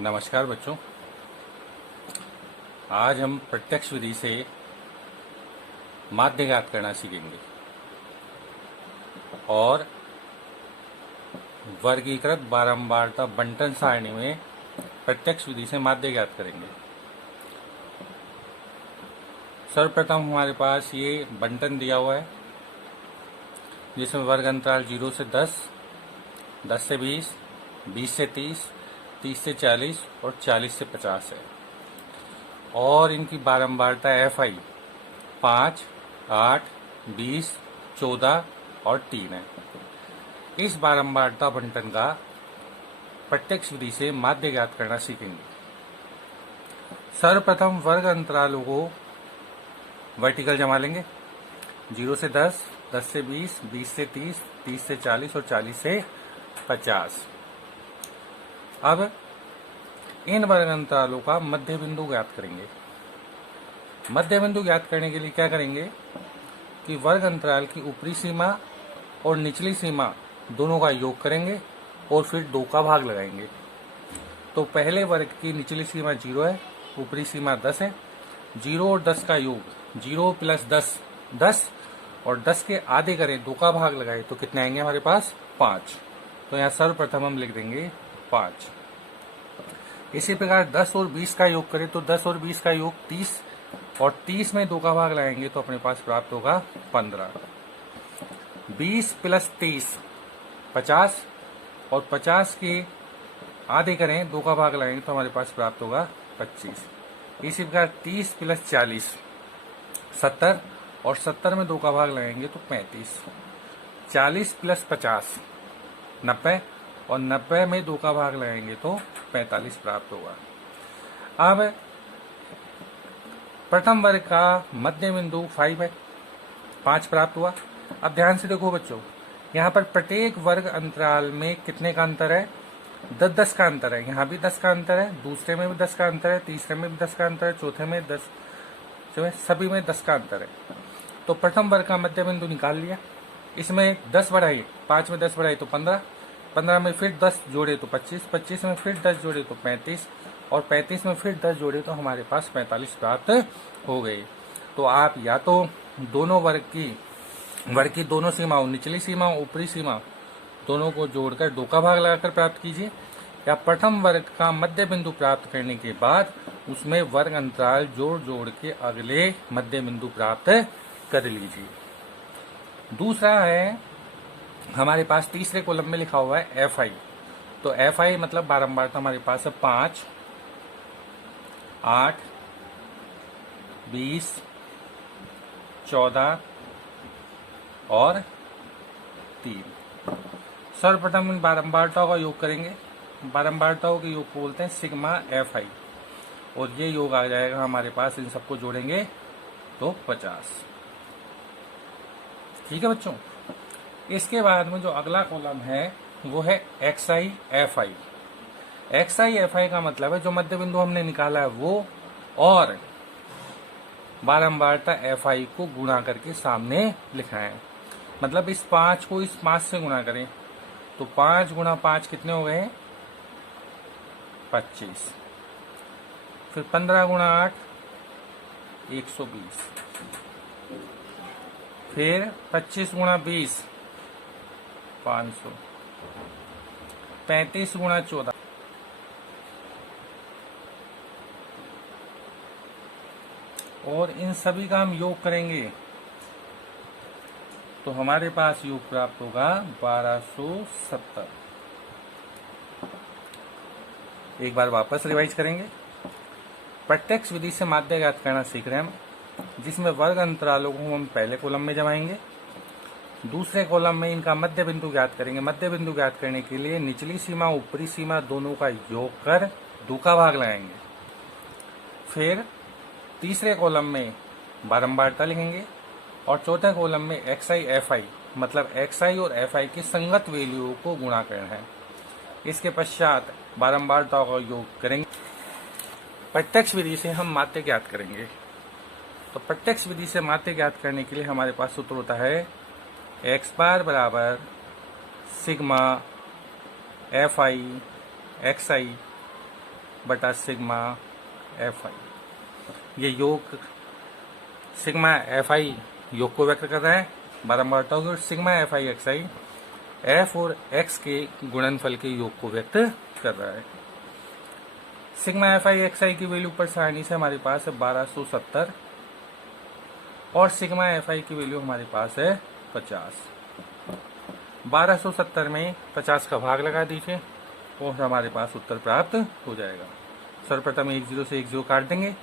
नमस्कार बच्चों। आज हम प्रत्यक्ष विधि से माध्य ज्ञात करना सीखेंगे और वर्गीकृत बारंबारता बंटन सारणी में प्रत्यक्ष विधि से माध्य ज्ञात करेंगे। सर्वप्रथम हमारे पास ये बंटन दिया हुआ है जिसमें वर्ग अंतराल 0 से 10, 10 से 20, 20 से 30, 30 से 40 और 40 से 50 है और इनकी बारंबारता FI 5, 8, 20, 14 और 3 है। इस बारंबारता बंटन का प्रत्यक्ष विधि से माध्य ज्ञात करना सीखेंगे। सर्वप्रथम वर्ग अंतरालों को वर्टिकल जमा लेंगे। 0 से 10, 10 से 20, 20 से 30, 30 से 40 और 40 से 50। अब इन वर्ग अंतरालों का मध्य बिंदु ज्ञात करेंगे। मध्य बिंदु ज्ञात करने के लिए क्या करेंगे कि वर्ग अंतराल की ऊपरी सीमा और निचली सीमा दोनों का योग करेंगे और फिर 2 का भाग लगाएंगे। तो पहले वर्ग की निचली सीमा 0 है, ऊपरी सीमा 10 है। 0 और 10 का योग 0 प्लस 10 10 और 10 के आधे करें, 2 का भाग लगाए तो कितने आएंगे हमारे पास 5। तो यहाँ सर्वप्रथम हम लिख देंगे 5। इसी प्रकार 10 और 20 का योग करें तो 10 और 20 का योग 30 और 30 में 2 का भाग लगाएंगे तो अपने पास प्राप्त होगा 15। 20 प्लस 30 50 और 50 के आधे करें, 2 का भाग लगाएंगे तो हमारे पास प्राप्त होगा 25। इसी प्रकार 30 प्लस 40 70 और 70 में 2 का भाग लगाएंगे तो 35। 40 प्लस 50 90 और 90 में 2 का भाग लगाएंगे तो 45 प्राप्त होगा। अब प्रथम वर्ग का मध्य बिंदु 5 है, 5 प्राप्त हुआ। अब ध्यान से देखो बच्चों, यहाँ पर प्रत्येक वर्ग अंतराल में कितने का अंतर है? 10-10 का अंतर है। यहाँ भी 10 का अंतर है, दूसरे में भी 10 का अंतर है, तीसरे में भी 10 का अंतर है, चौथे में 10, सभी में 10 का अंतर है। तो प्रथम वर्ग का मध्य बिंदु निकाल लिया। इसमें 10 बढ़ाइए, 5 में 10 बढ़ाइए तो 15, 15 में फिर 10 जोड़े तो 25, 25 में फिर 10 जोड़े तो 35 और 35 में फिर 10 जोड़े तो हमारे पास 45 प्राप्त हो गए। तो आप या तो दोनों वर्ग की दोनों सीमाओं, निचली सीमा ऊपरी सीमा दोनों को जोड़कर 2 का भाग लगाकर प्राप्त कीजिए, या प्रथम वर्ग का मध्य बिंदु प्राप्त करने के बाद उसमें वर्ग अंतराल जोड़ के अगले मध्य बिंदु प्राप्त कर लीजिए। दूसरा है हमारे पास तीसरे कॉलम में लिखा हुआ है FI। तो FI मतलब बारंबारता हमारे पास है 5, 8, 20, 14 और 3। सर्वप्रथम इन बारंबारताओं का योग करेंगे। बारंबारताओं के योग को बोलते हैं सिग्मा FI और ये योग आ जाएगा हमारे पास, इन सबको जोड़ेंगे तो 50। ठीक है बच्चों। इसके बाद में जो अगला कॉलम है वो है XI FI। XI FI का मतलब है जो मध्य बिंदु हमने निकाला है वो और बारंबारता FI को गुणा करके सामने लिखना है। मतलब इस 5 को इस 5 से गुणा करें तो 5 गुणा 5 कितने हो गए? 25। फिर 15 गुणा 8 120। फिर 25 गुणा 20 500। 35 गुणा 14 और इन सभी का हम योग करेंगे तो हमारे पास योग प्राप्त होगा 1270। एक बार वापस रिवाइज करेंगे। प्रत्यक्ष विधि से माध्य ज्ञात करना सीख रहे हैं हम, जिसमें वर्ग अंतरालों को हम पहले कॉलम में जमाएंगे, दूसरे कॉलम में इनका मध्य बिंदु ज्ञात करेंगे। मध्य बिंदु ज्ञात करने के लिए निचली सीमा ऊपरी सीमा दोनों का योग कर 2 का भाग लगाएंगे। फिर तीसरे कॉलम में बारंबारता लिखेंगे और चौथे कॉलम में XI FI मतलब XI और FI की संगत वैल्यू को गुणा करना है। इसके पश्चात बारंबारताओं का योग करेंगे। प्रत्यक्ष विधि से हम माध्य ज्ञात करेंगे। तो प्रत्यक्ष विधि से माध्य ज्ञात करने के लिए हमारे पास सूत्र होता है x बार बराबर सिग्मा FI XI बटा सिग्मा एफ आई। ये योग सिग्मा एफ आई योग को व्यक्त कर रहा है, बारम्बार टॉग। Sigma F I X I F और एक्स के गुणनफल के योग को व्यक्त कर रहा है। Sigma F I X I की वैल्यू पर सारणी से हमारे पास है 1270 और सिग्मा एफ आई की वैल्यू हमारे पास है 50। 1270 में 50 का भाग लगा दीजिए और हमारे पास उत्तर प्राप्त हो जाएगा। सर्वप्रथम 10 से 10 काट देंगे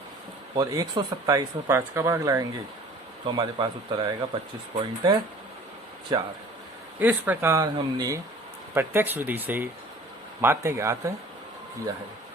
और 127 में 5 का भाग लगाएंगे तो हमारे पास उत्तर आएगा 25.4। इस प्रकार हमने प्रत्यक्ष विधि से माध्य ज्ञात किया है।